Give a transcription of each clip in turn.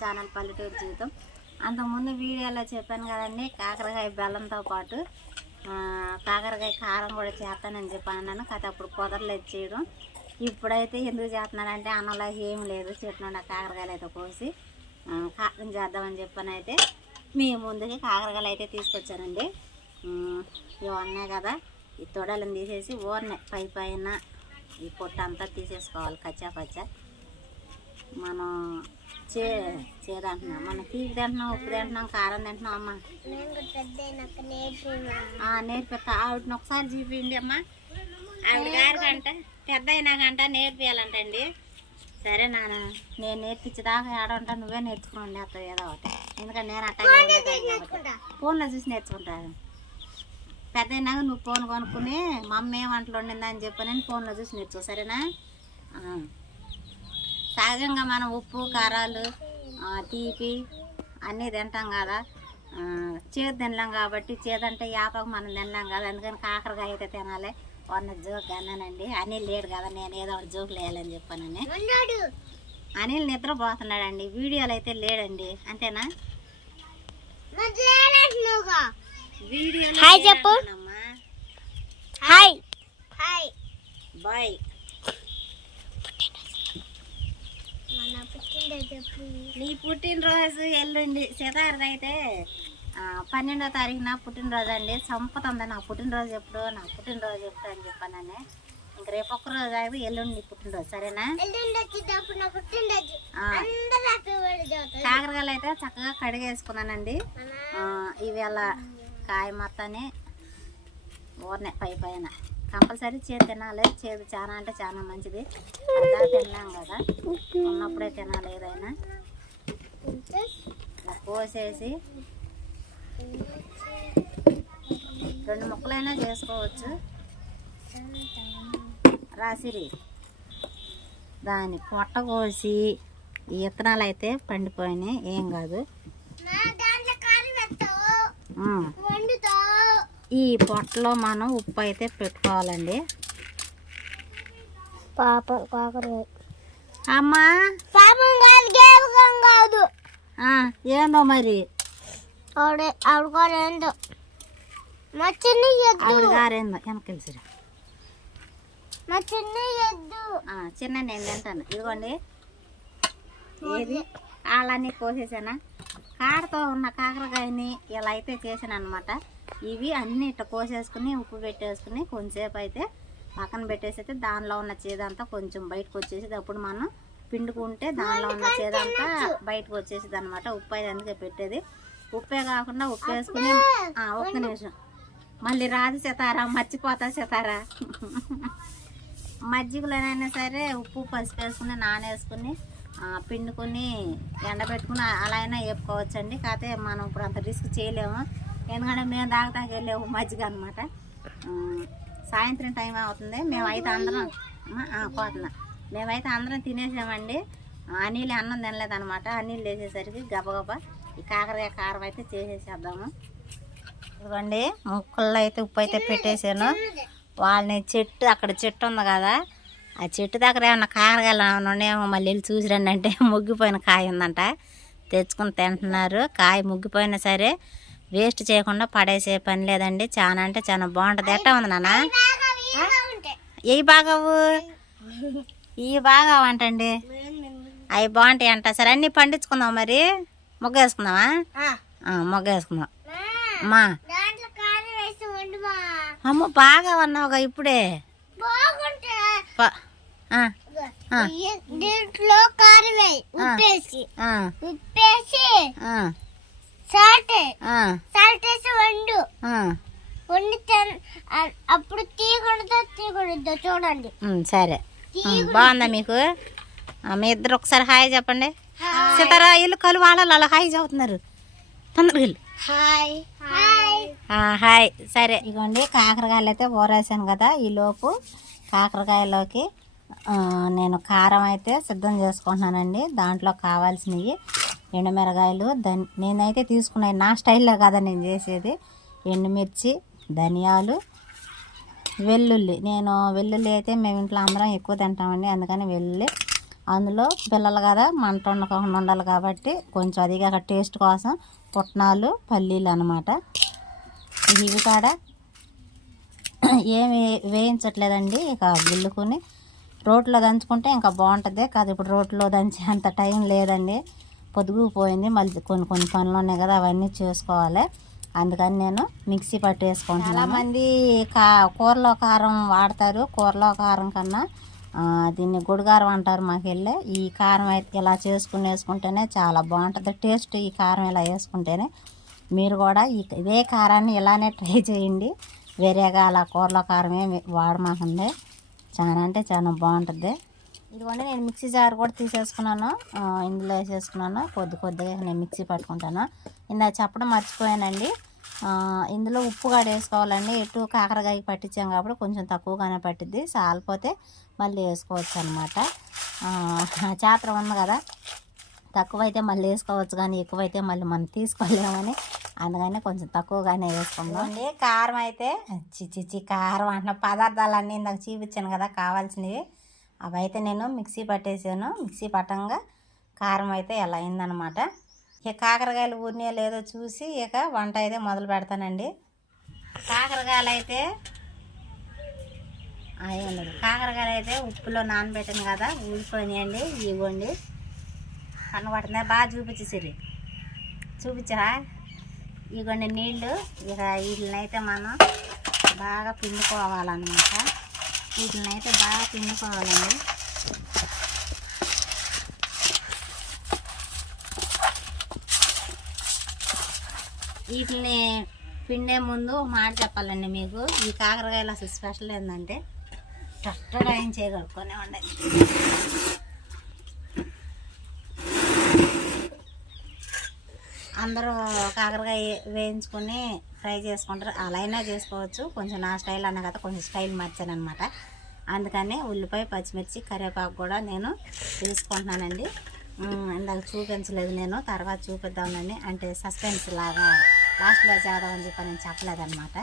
Channel పల్లెటూరు జీవితం. అంతకుముందు వీడియోలో చెప్పాను కదండి కాకరకాయ బెల్లంతో పాటు కాకరకాయ కారం కూడా చేస్తానని చెప్పి అన్నాను. కాదు అప్పుడు కుదరలేదు చేయడం. ఇప్పుడైతే ఎందుకు చేస్తున్నానంటే అన్నంలో ఏం లేదు చెట్టు నుండి కాకరకాయలు అయితే కోసి కారం చేద్దామని చెప్పని అయితే మీ ముందుకి కాకరకాయలు అయితే తీసుకొచ్చానండి. ఇవి ఉన్నాయి కదా ఈ తొడలను తీసేసి ఓర్నే పై పైన ఈ పొట్టు అంతా తీసేసుకోవాలి కచ్చా పచ్చా మనం చే చేదంటున్నాం మనం తీపి తింటున్నాం ఉప్పు తింటున్నాం కారం తింటున్నాం అమ్మ. నేర్పిస్తా. ఆవిడని ఒకసారి చూపిండి అమ్మ. ఆవిడ గారికంట పెద్ద అయినాకంట నేర్పియాలంటండి. సరే నాన్న నేను నేర్పించేదాకా ఏడంటా నువ్వే నేర్చుకుని నేర్తావు ఏదో ఒకటి. ఎందుకంటే నేను అట్లా ఫోన్లో చూసి నేర్చుకుంటాను. పెద్ద అయినాక నువ్వు ఫోన్ కొనుక్కుని మా అమ్మ ఏం వంటలు వండిందా అని చెప్పని ఫోన్లో చూసి నేర్చుకో. సరేనా. సహజంగా మనం ఉప్పు కారాలు తీపి అన్నీ తింటాం కదా. చేదు తినలేం కాబట్టి చేదంటే యాపకు మనం తినలేం కదా. అందుకని కాకరకాయ అయితే తినాలి. వన్న జోక్ అన్నానండి. అనిల్ లేడు కదా నేను ఏదో ఒకటి జోకులు వేయాలని చెప్పానని. అనిల్ నిద్రపోతున్నాడండి. వీడియోలు అయితే లేడండి. అంతేనా? వీడియో బాయ్ మన పుట్టినరోజు చెప్పు నీ పుట్టినరోజు ఎల్లుండి సీతారాధ అయితే పన్నెండో తారీఖున పుట్టినరోజు అండి. చంపుతుంది నా పుట్టినరోజు ఎప్పుడు? నా పుట్టినరోజు ఎప్పుడు అని చెప్పానని. ఇంక రేపు ఒక్క రోజు అయితే ఎల్లుండి పుట్టినరోజు సరేనా? కాకరకాయలు అయితే చక్కగా కడిగేసుకున్నానండి. ఇవి అలా కాయ మొత్తాన్ని ఊరనే పై పైన కంపల్సరీ చేదు తినాలి. చేదు చాలా అంటే చాలా మంచిది. అలా తిన్నాం కదా. ఉన్నప్పుడే తినాలి ఏదైనా. కోసేసి రెండు ముక్కలైనా చేసుకోవచ్చు. రాసిరి. దాని పొట్ట కోసి ఈ విత్తనాలు అయితే పండిపోయినాయి. ఏం కాదు నా దాంట్లో కారం వేస్తావు ఉమ్. వండుతావు ఈ పొట్టలో మనం ఉప్పు అయితే పెట్టుకోవాలండి. పాప అమ్మా! పాపం కాదు ఏందో మరి? ఆవిడ ఏందో? మా చిన్న ఆవిడ గారేందో వెనకెళ్ళిసిరా మా చిన్న ఎద్దు. చిన్న నేను తింటాను. ఇదిగోండి. ఏది? కాళ్ళన్నీ కోసేసానా? కాడతో ఉన్న కాకరకాయని ఇలా అయితే చేసాను అనమాట ఇవి అన్నీ ఇట్లా కోసేసుకుని ఉప్పు పెట్టేసుకుని కొంచెంసేపు అయితే పక్కన పెట్టేసి అయితే దానిలో ఉన్న చేదంతా కొంచెం బయటకు వచ్చేసి అప్పుడు మనం పిండుకుంటే దానిలో ఉన్న చేదంతా బయటకు వచ్చేసింది అనమాట ఉప్పు అయితే అందుకే పెట్టేది. ఉప్పే కాకుండా ఉప్పు వేసుకుని ఒక్క నిమిషం. మళ్ళీ రాదు సితారా మర్చిపోతా సితారా. మజ్జిగలోనైనా సరే ఉప్పు పసుపు వేసుకుని నానేసుకుని పిండుకొని ఎండబెట్టుకుని అలా అయినా వేపుకోవచ్చండి. కాకపోతే మనం ఇప్పుడు అంత రిస్క్ చేయలేము. ఎందుకంటే మేము తాగటానికి వెళ్ళేవు మజ్జిగ అనమాట సాయంత్రం టైం అవుతుంది. మేమైతే అందరం పోతున్నా. మేమైతే అందరం తినేసామండి. అనిల్ అన్నం తినలేదనమాట అనిల్ వేసేసరికి గబగబా ఈ కాకరకాయ కారం అయితే చేసేసేద్దాము. ఇదిగోండి ముక్కల్లో అయితే ఉప్పు అయితే పెట్టేసాను. వాళ్ళని చెట్టు అక్కడ చెట్టు ఉంది కదా ఆ చెట్టు దగ్గర ఏమన్నా కాకరకాయలు ఏమన్నా ఉన్నాయేమో మళ్ళీ వెళ్ళి చూసిరండి అంటే ముగ్గిపోయిన కాయ ఉందంట. తెచ్చుకుని తింటున్నారు. కాయ ముగ్గిపోయినా సరే వేస్ట్ చేయకుండా పడేసే పని లేదండి. చాలా అంటే చాలా బాగుంటుంది. ఎట్టా ఉంది నాన్న? ఏ బాగావు? ఇవి బాగా అంటండి. అవి బాగుంటాయి అంట. సరే అన్నీ పండించుకుందాం మరి. మొగ్గ వేసుకుందామా? మొగ్గ వేసుకుందాం. అమ్మా అమ్మ బాగా ఉన్నావుగా ఇప్పుడే. దీంట్లో కారం ఉప్పేసి. ఉప్పేసి. సాల్ట్. ఆ, సాల్ట్ వేసి వండు. ఆ. వండి తిన్- అ- అప్పుడు తీయకూడదో తీయకూడదో చూడండి. సరే. బాగుందా మీకు? మీ ఇద్దరు ఒకసారి హాయ్ చెప్పండి. సీతారా ఇల్లు కలు వాళ్ళు అలా హాయ్ చదువుతున్నారు. తొందరగా హాయ్. హాయ్. ఆ, హాయ్. సరే. ఇగోండి కాకరకాయలు అయితే ఊరేసాను కదా ఈ లోపు కాకరకాయలోకి నేను కారం అయితే సిద్ధం చేసుకుంటున్నానండి. దాంట్లో కావాల్సినవి ఎండుమిరకాయలు ధన్ నేనైతే తీసుకున్నాయి నా స్టైల్లో కదా నేను చేసేది. ఎండుమిర్చి ధనియాలు వెల్లుల్లి. నేను వెల్లుల్లి అయితే మేము ఇంట్లో అందరం ఎక్కువ తింటామండి అందుకని వెల్లుల్లి. అందులో పిల్లలు కదా మంట ఉండకుండా ఉండాలి కాబట్టి కొంచెం అదిగా టేస్ట్ కోసం పుట్నాలు పల్లీలు అనమాట ఇవి కూడా ఏమి వేయించట్లేదండి ఇక గిల్లుకుని రోట్లో దంచుకుంటే ఇంకా బాగుంటుంది. కాదు ఇప్పుడు రోట్లో దంచే అంత టైం లేదండి. పొదుగు పోయింది. మళ్ళీ కొన్ని కొన్ని పనులు ఉన్నాయి కదా అవన్నీ చేసుకోవాలి. అందుకని నేను మిక్సీ పట్టేసుకుంటాను చాలామంది కా కూరలో కారం వాడతారు. కూరలో కారం కన్నా దీన్ని గుడిగారం అంటారు మాకు వెళ్ళే. ఈ కారం అయితే ఇలా చేసుకుని వేసుకుంటేనే చాలా బాగుంటుంది. టేస్ట్ ఈ కారం ఇలా వేసుకుంటేనే. మీరు కూడా ఈ ఇదే కారాన్ని ఇలానే ట్రై చేయండి. వేరేగా అలా కూరలో కారం ఏమి వాడమాకండి చాలా అంటే చాలా బాగుంటుంది. ఇదిగోండి నేను మిక్సీ జార్ కూడా తీసేసుకున్నాను. ఇందులో వేసేసుకున్నాను. కొద్ది కొద్దిగా నేను మిక్సీ పట్టుకుంటాను. ఇందా చెప్పడం మర్చిపోయానండి. ఇందులో ఉప్పు కూడా వేసుకోవాలండి. ఎటు కాకరకాయ పట్టించాం కాబట్టి కొంచెం తక్కువగానే పట్టిద్ది. సాలిపోతే మళ్ళీ వేసుకోవచ్చు అనమాట చాత్ర ఉంది కదా తక్కువైతే మళ్ళీ వేసుకోవచ్చు కానీ ఎక్కువైతే మళ్ళీ మనం తీసుకోలేమని అందుకని కొంచెం తక్కువగానే వేసుకుందాం. అండి కారం అయితే చి చి చి కారం అంటున్న పదార్థాలన్నీ ఇందాక చూపించాను కదా కావాల్సినవి. అవి అయితే నేను మిక్సీ పట్టేసాను. మిక్సీ పట్టంగా కారం అయితే ఎలా అయిందనమాట ఇక కాకరకాయలు ఊరినాయో లేదో చూసి ఇక వంట అయితే మొదలు పెడతానండి. కాకరకాయలు అయితే అయ్యండి కాకరకాయలు అయితే ఉప్పులో నానబెట్టాను కదా ఊడిపోయినాయండి ఇవ్వండి. కనబడుతుంది బాగా చూపించేసిరి చూపించా ఇవ్వండి నీళ్ళు. ఇక వీటిని అయితే మనం బాగా పిండుకోవాలన్నమాట. వీటిని అయితే బాగా పిండుకోవాలండి. వీటిని పిండే ముందు మాట చెప్పాలండి మీకు. ఈ కాకరకాయలు అసలు స్పెషల్ ఏంటంటే టట్టగా ఏం చేయగలుగుతూనే ఉండాలి. అందరూ కాకరకాయ వేయించుకొని ఫ్రై చేసుకుంటారు. అలా అయినా చేసుకోవచ్చు. కొంచెం నా స్టైల్ అన్న కదా కొంచెం స్టైల్ మార్చానమాట అనమాట ఉల్లిపాయ పచ్చిమిర్చి కరివేపాకు కూడా నేను తీసుకుంటున్నానండి. ఇందాక చూపించలేదు నేను. తర్వాత చూపిద్దామని అంటే సస్పెన్స్ లాగా లాస్ట్లో చేద్దామని చెప్పి నేను చెప్పలేదన్నమాట.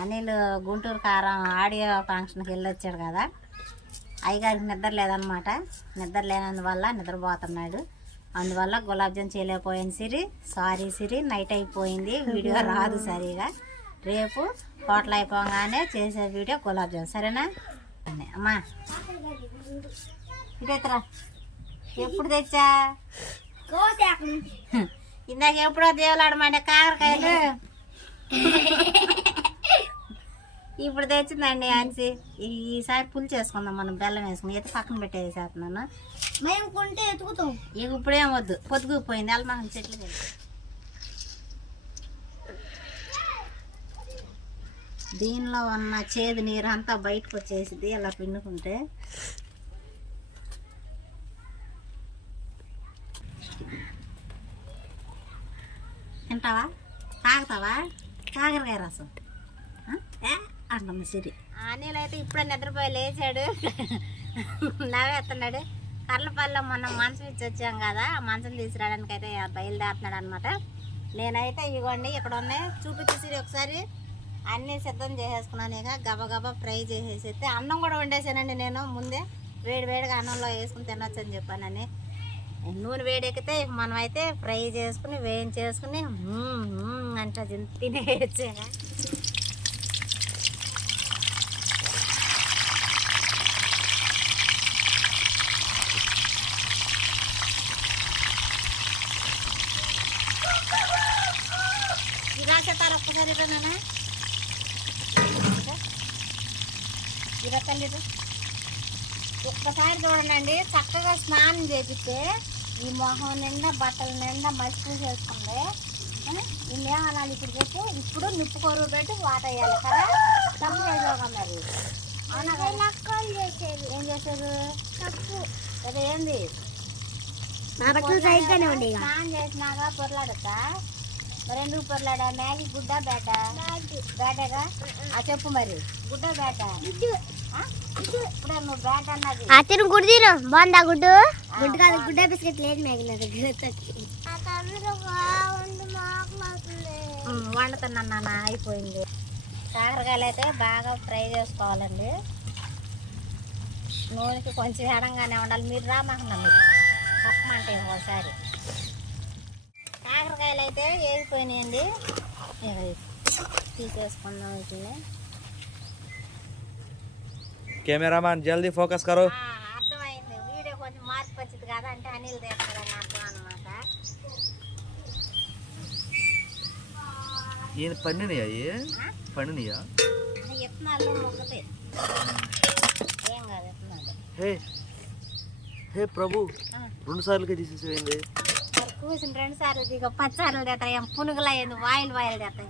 అనిల్ గుంటూరు కారం ఆడియో ఫంక్షన్కి వెళ్ళొచ్చాడు కదా. అయ్యగారికి నిద్ర లేదనమాట నిద్ర లేనందువల్ల నిద్రపోతున్నాడు. అందువల్ల గులాబ్ జామ్ చేయలేకపోయింది సిరి. సారీ సిరి నైట్ అయిపోయింది. వీడియో రాదు సరిగా. రేపు హోటల్ అయిపోగానే చేసే వీడియో గులాబ్ జామ్. సరేనా? అని అమ్మా. ఇదేతరా ఎప్పుడు తెచ్చా? ఇందాక ఎప్పుడో దేవులాడమంటే కాకరకాయలు. ఇప్పుడు తెచ్చిందండి అనిసి ఈసారి పుల్ చేసుకుందాం మనం బెల్లం వేసుకుని ఎత్తి పక్కన పెట్టేసేస్తున్నాను. మేము కొంటే ఎతుకుతాం ఇక ఇప్పుడేం వద్దు పొద్దుకుపోయింది అల్మాహం చెట్లు. దీనిలో ఉన్న చేదు నీరు అంతా బయటకు వచ్చేసింది అలా పిండుకుంటే. తింటావా? తాగుతావా? కాకరకాయ రసం? అంటుంది సిరి. అనిల్ అయితే ఇప్పుడే నిద్రపోయి లేచాడు. నవ్వేస్తున్నాడు కర్లపల్లిలో మొన్న మంచం ఇచ్చి వచ్చాం కదా మంచం తీసుకురావడానికి అయితే బయలుదేరుతున్నాడు అనమాట నేనైతే ఇవ్వండి ఇక్కడ ఉన్నాయి. చూపించేసి ఒకసారి. అన్నీ సిద్ధం చేసేసుకున్నాను ఇక. గబగబా ఫ్రై చేసేసి అన్నం కూడా వండేసానండి నేను ముందే. వేడి వేడిగా అన్నంలో వేసుకుని తినొచ్చు అని చెప్పానని. నూనె వేడెక్కితే ఇక మనం అయితే ఫ్రై చేసుకుని వేయించేసుకుని అంట మ్మ్ అంటే తినేయచ్చు ఇక. ఇలా నాన్న ఇరకలేదు ఒక్కసారి చూడండి చక్కగా స్నానం చేపిస్తే ఈ మొహం నిండా బట్టల నిండా మసి చేసుకుంది ఇల్లేమనాలి ఇప్పుడు పెట్టి ఇప్పుడు నిప్పు కొరువు పెట్టి వాట వేయాలి కదా? తప్పు కదా? చేసేది. ఏం చేశారు తప్పు. అదే ఏంది? స్నానం చేసినాక పొరలాడతా. ఎందుకు పొరలాడా మ్యాగీ గుడ్డ బేట బేటగా ఆ చెప్పు మరి. గుడ్డ బేట ఆ? ఇప్పుడే నువ్వు బేట అన్నది. అతను గుడ్డు బాగుందా గుడ్డు? గుడ్డు కాదు గుడ్డ బిస్కెట్ లేదు నా మాకు నాన్న అయిపోయింది. కాకరకాయలు అయితే బాగా ఫ్రై చేసుకోవాలండి. నూనెకి కొంచెం ఎడంగానే ఉండాలి. మీరు రామాకన్నా మీరు తప్పమంటే ఒకసారి కాకరకాయలు అయితే వేగిపోయినాయండి తీసేసుకుందాం వీటిని. కెమెరామ్యాన్ జల్దీ ఫోకస్ కరో. అర్థమైంది. వీడియో కొంచెం మార్పు వచ్చింది కదా అంటే అనిల్ తీస్తాడని అర్థం అనమాట ఈయన పండినయా పండినయా? విత్తనాలు మొక్కతే. ఏం కాదు విత్తనాలు హే హే ప్రభు. రెండు సార్లుగా తీసేసేయండి కూసిన రెండు సార్లు ఇక పచ్చారులు తెస్తాయి ఏం పునుగులు అయ్యింది వాయిల్ వాయిల్ తెస్తాయి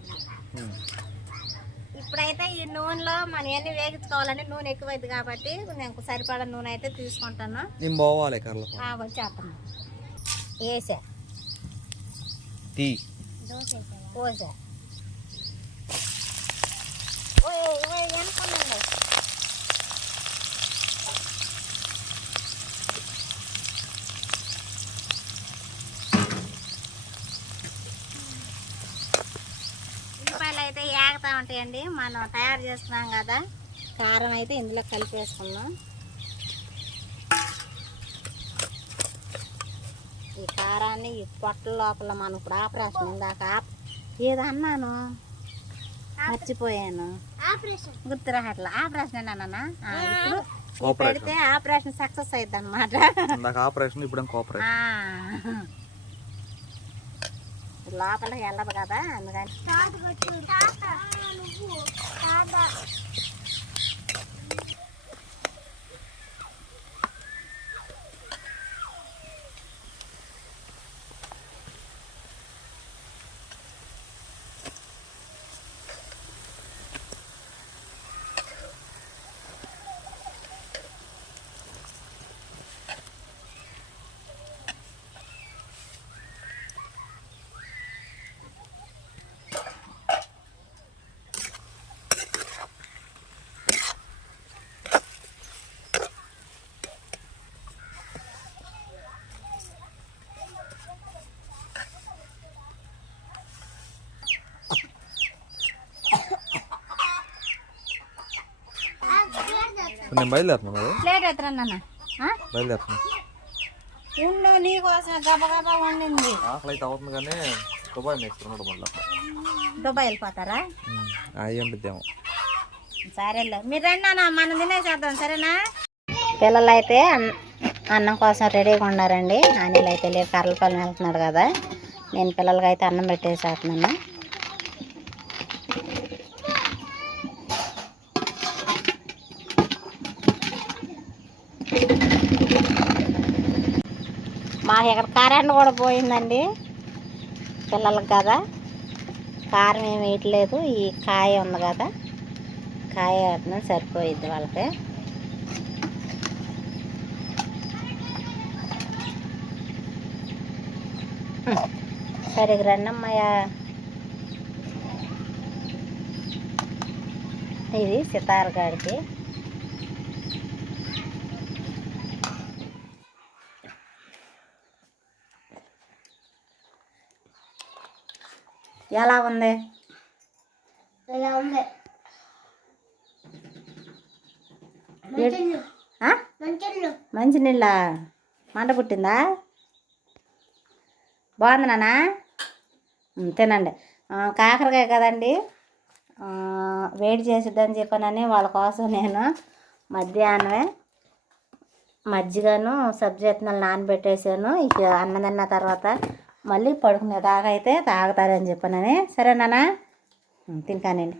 ఇప్పుడైతే ఈ నూనెలో మనం ఎన్ని వేగించుకోవాలంటే నూనె ఎక్కువైంది కాబట్టి నేను సరిపడా నూనె అయితే తీసుకుంటాను. పోవాలి వచ్చేస్తాను వేసా. పోసా. ఓయ్ ఓయ్ అనుకున్నాను ఉంటాయండి. మనం తయారు చేస్తున్నాం కదా. కారం అయితే ఇందులో కలిపేసుకున్నాం ఈ కారాన్ని ఈ పొట్ల లోపల మనం ఇప్పుడు ఆపరేషన్ ఇందాక ఆప్- ఏదో అన్నాను. మర్చిపోయాను. ఆపరేషన్. గుర్తు రావట్లే ఆపరేషన్ ఇప్పుడు ఆపరేషన్. పెడితే ఆపరేషన్ సక్సెస్ అయింది అనమాట ఆపరేషన్ ఇప్పుడు కోఆపరేషన్ లోపలికి వెళ్ళదు కదా అందుకని. నేను బయలుదేరుతున్నా ప్లేట్ ఎత్తరన్న బయలుదేరుతున్నా. ఉండు నీకోసం గబగబా వండింది. ఆకలి అయితే అవుతుంది కానీ దుబాయ్ నేర్చుకున్నాడు మళ్ళీ. దుబాయ్ వెళ్ళిపోతారా? అయ్యి ఉండిద్దేమో సరేలే. మీరు రండి అన్న మనం తినేసేద్దాం సరేనా? పిల్లలు అయితే అన్- అన్నం కోసం రెడీగా ఉన్నారండి. అనిల్ అయితే లేదు కర్రలపల్లి వెళ్తున్నాడు కదా. నేను పిల్లలకి అయితే అన్నం పెట్టేసేస్తున్నాను. మాకు ఇక్కడ కరెంట్ కూడా పోయిందండి. పిల్లలకి కదా. కారం ఏమి వేయట్లేదు. ఈ కాయ ఉంది కదా. కాయ వేస్తున్నాం. సరిపోయిద్ది వాళ్ళకి. హ్మ్. సరిగ్గా రండి ఇది సితార్ ఎలా ఉంది? ఆ? మంచిళ్ళు మంచినీళ్ళ మంట పుట్టిందా? బాగుంది నాన్న? ఉమ్, తినండి. కాకరకాయ కదండి. వేడి చేసిద్దని చెప్పానని వాళ్ళ కోసం నేను మధ్యాహ్నమే మజ్జిగను సబ్జీ విత్తనాలు నానబెట్టేసాను. ఇక అన్నం తిన్న తర్వాత మళ్ళీ పడుకునే తాగైతే తాగుతారని చెప్పానని. సరేనా తినకానండి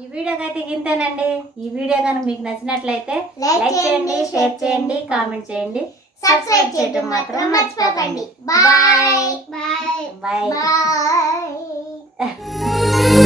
ఈ వీడియో అయితే ఇంతేనండి. ఈ వీడియో కానీ మీకు నచ్చినట్లయితే లైక్ చేయండి షేర్ చేయండి కామెంట్ చేయండి. సబ్స్క్రైబ్ చేయడం మాత్రం మర్చిపోకండి. బాయ్. బాయ్. బాయ్.